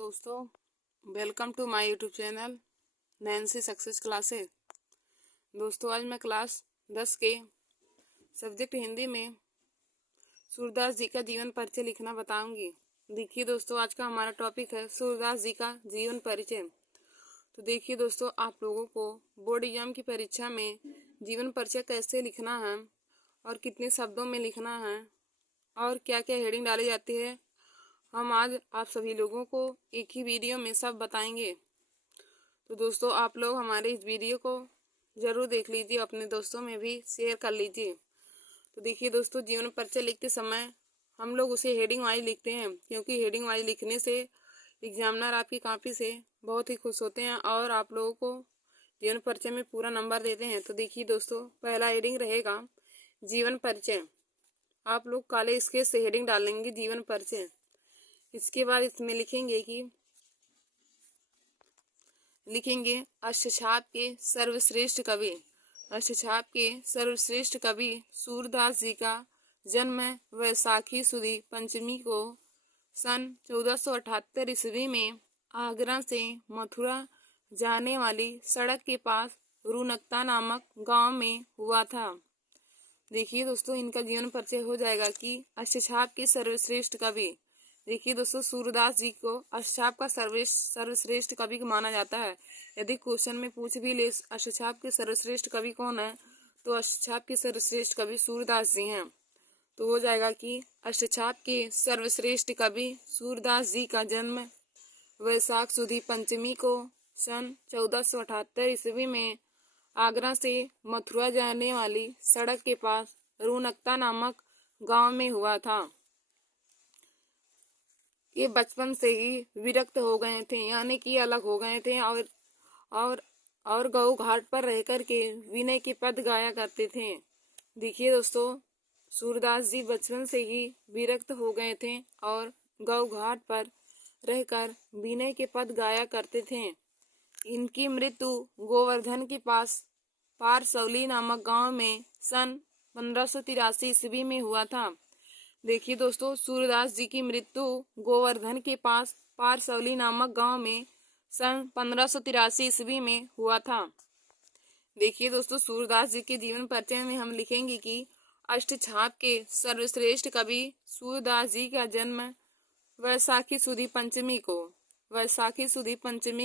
दोस्तों, welcome to my YouTube channel Nancy success classes. दोस्तों, आज मैं क्लास 10 के सब्जेक्ट हिंदी में सूरदास जी का जीवन परिचय लिखना बताऊंगी। देखिए दोस्तों, आज का हमारा टॉपिक है सूरदास जी का जीवन परिचय। तो देखिए दोस्तों, आप लोगों को बोर्ड एग्जाम की परीक्षा में जीवन परिचय कैसे लिखना है और कितने शब्दों में लिखना है और क्या क्या हेडिंग डाली जाती है, हम आज आप सभी लोगों को एक ही वीडियो में सब बताएंगे। तो दोस्तों, आप लोग हमारे इस वीडियो को ज़रूर देख लीजिए, अपने दोस्तों में भी शेयर कर लीजिए। तो देखिए दोस्तों, जीवन परिचय लिखते समय हम लोग उसे हेडिंग वाइज लिखते हैं, क्योंकि हेडिंग वाइज लिखने से एग्जामिनर आपकी कॉपी से बहुत ही खुश होते हैं और आप लोगों को जीवन परिचय में पूरा नंबर देते हैं। तो देखिए दोस्तों, पहला हेडिंग रहेगा जीवन परिचय। आप लोग काले स्केच से हेडिंग डालेंगे जीवन परिचय। इसके बाद इसमें लिखेंगे अष्टछाप के सर्वश्रेष्ठ कवि। अष्टछाप के सर्वश्रेष्ठ कवि सूरदास जी का जन्म वैशाखी सुदी पंचमी को सन 1478 ईस्वी में आगरा से मथुरा जाने वाली सड़क के पास रूनकता नामक गांव में हुआ था। देखिए दोस्तों, इनका जीवन परिचय हो जाएगा कि अष्टछाप के सर्वश्रेष्ठ कवि। देखिए दोस्तों, सूरदास जी को अष्टछाप का सर्वश्रेष्ठ कवि माना जाता है। यदि क्वेश्चन में पूछ भी ले अष्टछाप के सर्वश्रेष्ठ कवि कौन है, तो अष्टछाप के सर्वश्रेष्ठ कवि सूरदास जी हैं। तो हो जाएगा कि अष्टछाप के सर्वश्रेष्ठ कवि सूरदास जी का जन्म वैशाख सुदी पंचमी को सन 1478 ईस्वी में आगरा से मथुरा जाने वाली सड़क के पास रूनकता नामक गांव में हुआ था। ये बचपन से ही विरक्त हो गए थे, यानी कि अलग हो गए थे और गऊ घाट पर रह कर के विनय के पद गाया करते थे। देखिए दोस्तों, सूरदास जी बचपन से ही विरक्त हो गए थे और गऊ घाट पर रहकर विनय के पद गाया करते थे। इनकी मृत्यु गोवर्धन के पास पारसौली नामक गांव में सन 1583 ईस्वी में हुआ था। देखिए दोस्तों, सूरदास जी की मृत्यु गोवर्धन के पास पारसौली नामक गांव में सन 1583 ईस्वी में हुआ था। देखिए दोस्तों, सूरदास जी के जीवन परिचय में हम लिखेंगे कि अष्टछाप के सर्वश्रेष्ठ कवि सूरदास जी का जन्म वैशाखी सुदी पंचमी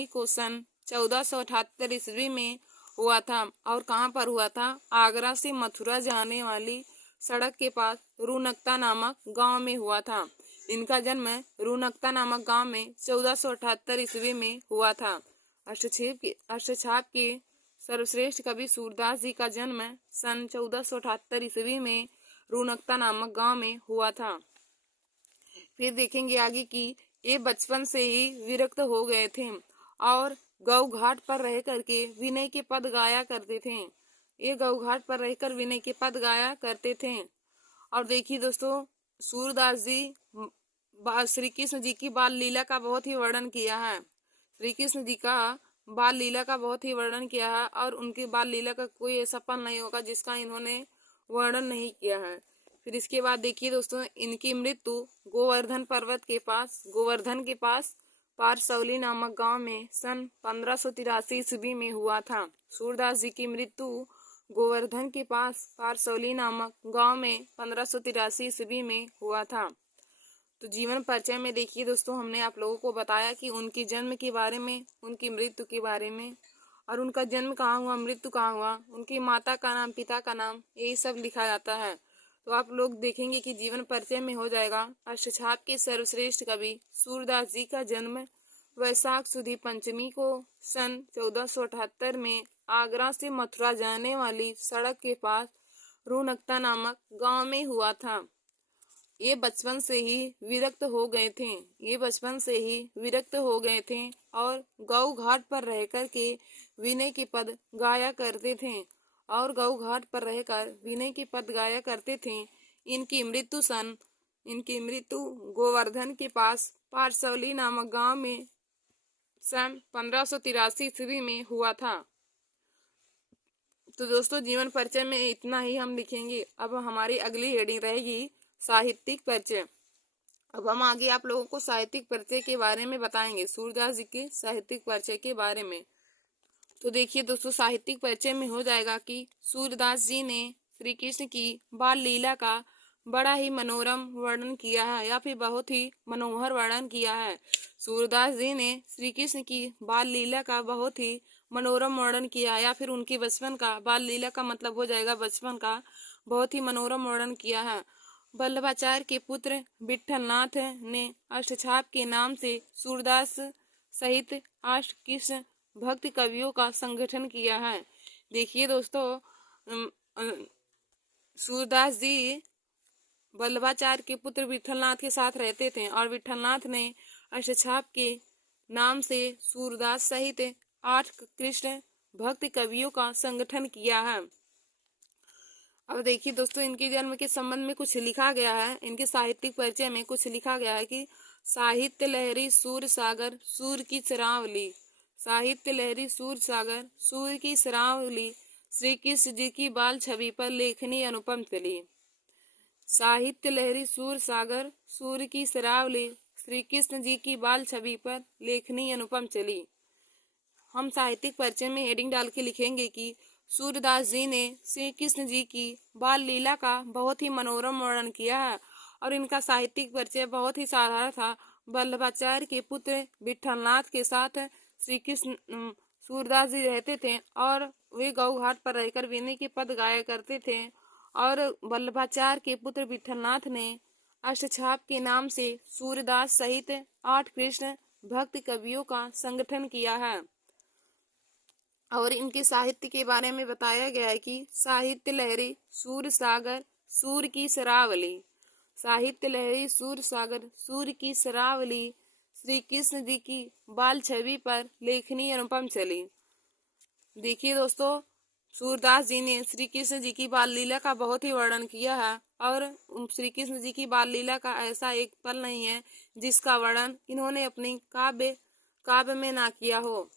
को सन 1478 ईस्वी में हुआ था। और कहाँ पर हुआ था? आगरा से मथुरा जाने वाली सड़क के पास रूनकता नामक गांव में हुआ था। इनका जन्म रूनकता नामक गांव में 1478 ईस्वी में हुआ था। अष्टछाप के सर्वश्रेष्ठ कवि सूरदास जी का जन्म सन 1478 ईस्वी में रूनकता नामक गांव में हुआ था। फिर देखेंगे आगे कि ये बचपन से ही विरक्त हो गए थे और गऊ घाट पर रह करके विनय के पद गाया करते थे। ये गऊ घाट पर रहकर विनय के पद गाया करते थे। और देखिए दोस्तों, सूरदास जी श्री कृष्ण जी की बाल लीला का बहुत ही वर्णन किया है। श्री कृष्ण जी का बाल लीला का बहुत ही वर्णन किया है और उनकी बाल लीला का कोई ऐसा पल नहीं होगा जिसका इन्होंने वर्णन नहीं किया है। फिर इसके बाद देखिए दोस्तों, इनकी मृत्यु गोवर्धन के पास पारसौली नामक गांव में सन 1583 ईस्वी में हुआ था। सूरदास जी की मृत्यु गोवर्धन के पास पारसौली नामक गांव में 1583 ईस्वी में हुआ था। तो जीवन परिचय में देखिए दोस्तों, हमने आप लोगों को बताया कि उनके जन्म के बारे में, उनकी मृत्यु के बारे में और उनका जन्म कहाँ हुआ, मृत्यु कहाँ हुआ, उनकी माता का नाम, पिता का नाम, यही सब लिखा जाता है। तो आप लोग देखेंगे कि जीवन परिचय में हो जाएगा अष्टछाप के सर्वश्रेष्ठ कवि सूरदास जी का जन्म वैशाख सुदी पंचमी को सन 1478 में आगरा से मथुरा जाने वाली सड़क के पास रूनकता नामक गांव में हुआ था। ये बचपन से ही विरक्त हो गए थे और गऊ घाट पर रह कर के विनय के पद गाया करते थे। इनकी मृत्यु गोवर्धन के पास पारसौली नामक गांव में सन 1583 ईस्वी में हुआ था। तो दोस्तों, जीवन परिचय में इतना ही हम लिखेंगे। अब हमारी अगली हेडिंग रहेगी साहित्यिक परिचय। अब हम आगे आप लोगों को साहित्यिक परिचय के बारे में बताएंगे, सूरदास जी के साहित्यिक परिचय के बारे में। तो देखिए दोस्तों, साहित्यिक परिचय में हो जाएगा कि सूरदास जी ने श्री कृष्ण की बाल लीला का बड़ा ही मनोरम वर्णन किया है या फिर बहुत ही मनोहर वर्णन किया है। सूरदास जी ने श्री कृष्ण की बाल लीला का बहुत ही मनोरम वर्णन किया है या फिर उनकी बचपन का, बाल लीला का मतलब हो जाएगा बचपन का, बहुत ही मनोरम वर्णन किया है। वल्लभाचार्य के पुत्र विठलनाथ ने अष्टछाप के नाम से सूरदास सहित अष्ट कृष्ण भक्त कवियों का संगठन किया है। देखिए दोस्तों, सूरदास जी वल्लभाचार्य के पुत्र विठलनाथ के साथ रहते थे और विठलनाथ ने अष्टछाप के नाम से सूरदास सहित 8 कृष्ण भक्त कवियों का संगठन किया है। अब देखिए दोस्तों, इनके जन्म के संबंध में कुछ लिखा गया है, इनके साहित्यिक परिचय में कुछ लिखा गया है कि साहित्य लहरी सूर सागर सूर की सरावली, साहित्य लहरी सूर सागर सूर की सरावली, श्री कृष्ण जी की बाल छवि पर लेखनी अनुपम चली। साहित्य लहरी सूर सागर सूर की सरावली, श्री कृष्ण जी की बाल छवि पर लेखनी अनुपम चली। हम साहित्यिक परिचय में हेडिंग डाल के लिखेंगे कि सूरदास जी ने श्री कृष्ण जी की बाल लीला का बहुत ही मनोरम वर्णन किया है और इनका साहित्यिक परिचय बहुत ही साधारण था। वल्लभाचार्य के पुत्र विठलनाथ के साथ श्री कृष्ण सूरदास जी रहते थे और वे गौ घाट पर रहकर वीणे के पद गाया करते थे और वल्लभाचार्य के पुत्र विठलनाथ ने अष्टछाप के नाम से सूरदास सहित 8 कृष्ण भक्त कवियों का संगठन किया है। और इनके साहित्य के बारे में बताया गया है कि साहित्य लहरी सूर सागर सूर की सरावली, साहित्य लहरी सूर सागर सूर की सरावली, श्री कृष्ण जी की बाल छवि पर लेखनी अनुपम चली। देखिए दोस्तों, सूरदास जी ने श्री कृष्ण जी की बाल लीला का बहुत ही वर्णन किया है और श्री कृष्ण जी की बाल लीला का ऐसा एक पल नहीं है जिसका वर्णन इन्होंने अपनी काव्य में ना किया हो।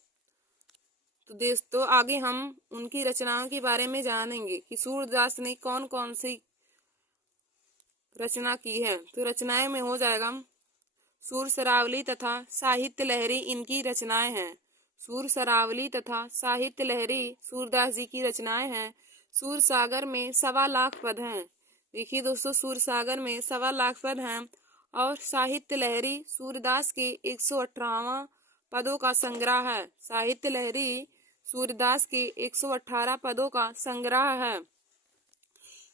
तो दोस्तों, आगे हम उनकी रचनाओं के बारे में जानेंगे कि सूरदास ने कौन कौन सी रचना की है। तो रचनाएं में हो जाएगा सूर सरावली तथा साहित्य लहरी इनकी रचनाएं हैं। सूर सरावली तथा साहित्य लहरी सूरदास जी की रचनाएं हैं। सूर सागर में 1.25 लाख पद हैं। देखिए दोस्तों, सूर सागर में 1.25 लाख पद हैं और साहित्य लहरी सूरदास के 118 पदों का संग्रह है। साहित्य लहरी सूरदास के 118 पदों का संग्रह है।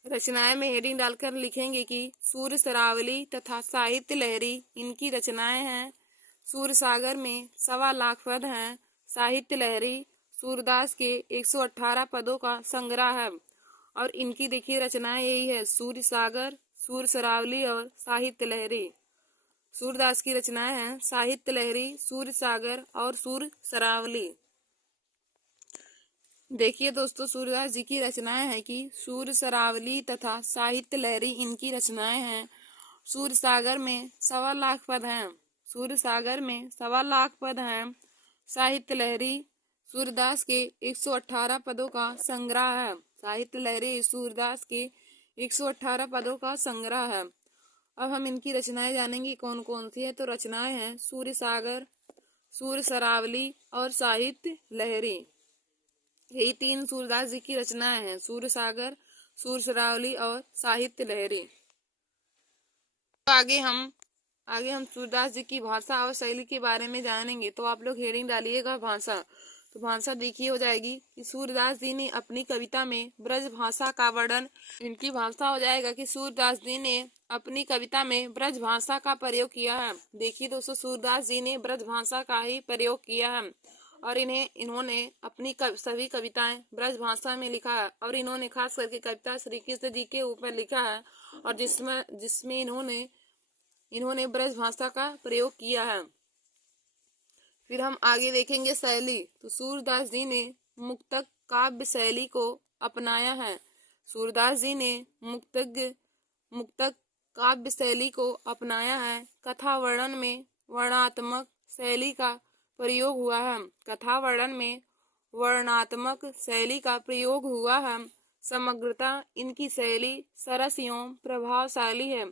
रचनाएं में हेडिंग डालकर लिखेंगे कि सूर सरावली तथा साहित्य लहरी इनकी रचनाएं हैं। सूर सागर में 1.25 लाख पद हैं। साहित्य लहरी सूरदास के 118 पदों का संग्रह है और इनकी देखिए रचनाएं यही है, सूर सागर, सूर सरावली और साहित्य लहरी। सूरदास की रचनाएं हैं साहित्य लहरी, सूर सागर और सूर सरावली। देखिए दोस्तों, सूरदास जी की रचनाएं हैं कि सूर सरावली तथा साहित्य लहरी इनकी रचनाएं हैं। सूर सागर में 1.25 लाख पद हैं। सूर सागर में 1.25 लाख पद हैं। साहित्य लहरी सूरदास के 118 पदों का संग्रह है। साहित्य लहरी सूरदास के 118 पदों का संग्रह है। अब हम इनकी रचनाएं जानेंगे कौन कौन सी है। तो रचनाएं हैं सूर सागर, सूर सरावली और साहित्य लहरी। यही 3 सूरदास जी की रचनाएं हैं, सूर सागर, सूर सरावली और साहित्य लहरी। तो आगे हम सूरदास जी की भाषा और शैली के बारे में जानेंगे। तो आप लोग हेडिंग डालिएगा भाषा। तो भाषा देखिए हो जाएगी कि सूरदास जी ने अपनी कविता में ब्रज भाषा का वर्णन, इनकी भाषा हो जाएगा कि सूरदास जी ने अपनी कविता में ब्रज भाषा का प्रयोग किया है। देखिए दोस्तों, सूरदास जी ने ब्रज भाषा का ही प्रयोग किया है और इन्होंने अपनी सभी कविताएं ब्रज भाषा में लिखा है और इन्होंने खास करके कविता श्री कृष्ण जी के ऊपर लिखा है और जिसमें इन्होंने ब्रज भाषा का प्रयोग किया है। फिर हम आगे देखेंगे शैली। तो सूरदास जी ने मुक्तक काव्य शैली को अपनाया है। सूरदास जी ने मुक्तक काव्य शैली को अपनाया है। कथा वर्णन में वर्णात्मक शैली का प्रयोग हुआ है। कथा वर्णन में वर्णात्मक शैली का प्रयोग हुआ है। समग्रता इनकी शैली सरस एवं प्रभावशाली है।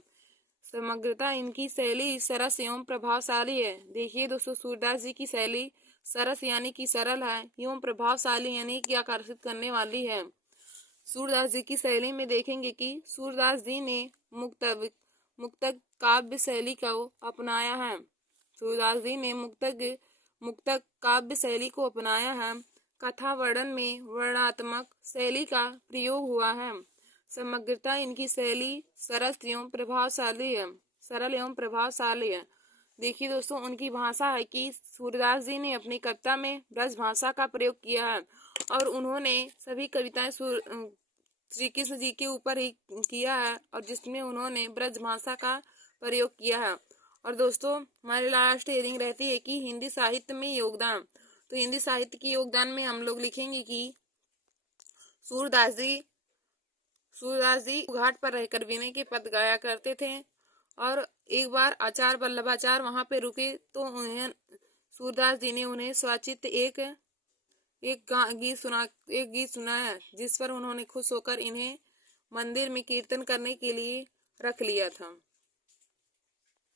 समग्रता इनकी शैली सरस एवं प्रभावशाली है। देखिए दोस्तों, सूरदास जी की शैली सरस यानी कि सरल है एवं प्रभावशाली यानी कि आकर्षित करने वाली है। सूरदास जी की शैली में देखेंगे कि सूरदास जी ने मुक्तक काव्य शैली को अपनाया है। सूरदास जी ने मुक्तक काव्य शैली को अपनाया है। कथा वर्णन में वर्णात्मक शैली का प्रयोग हुआ है। समग्रता इनकी शैली सरस एवं प्रभावशाली है, सरल एवं प्रभावशाली है। देखिए दोस्तों, उनकी भाषा है कि सूरदास जी ने अपनी कविता में ब्रज भाषा का प्रयोग किया है और उन्होंने सभी कविताएं श्री कृष्ण जी के ऊपर ही किया है और जिसमें उन्होंने ब्रज भाषा का प्रयोग किया है। और दोस्तों, हमारी लास्ट हेडिंग रहती है कि हिंदी साहित्य में योगदान। तो हिंदी साहित्य के योगदान में हम लोग लिखेंगे कि सूरदास जी घाट पर रहकर विनय के पद गाया करते थे और एक बार आचार्य वल्लभाचार्य वहां पे रुके तो उन्हें सूरदास जी ने उन्हें स्वचित एक गीत सुनाया जिस पर उन्होंने खुश होकर इन्हें मंदिर में कीर्तन करने के लिए रख लिया था।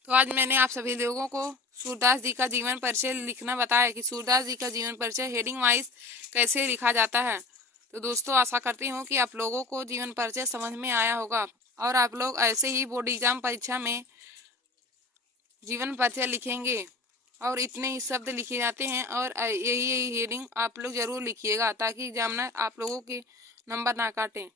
तो आज मैंने आप सभी लोगों को सूरदास जी का जीवन परिचय लिखना बताया कि सूरदास जी का जीवन परिचय हेडिंग वाइज कैसे लिखा जाता है। तो दोस्तों, आशा करती हूँ कि आप लोगों को जीवन परिचय समझ में आया होगा और आप लोग ऐसे ही बोर्ड एग्जाम परीक्षा में जीवन परिचय लिखेंगे और इतने ही शब्द लिखे जाते हैं और यही हेडिंग आप लोग जरूर लिखिएगा ताकि एग्जामिनर आप लोगों के नंबर ना काटें।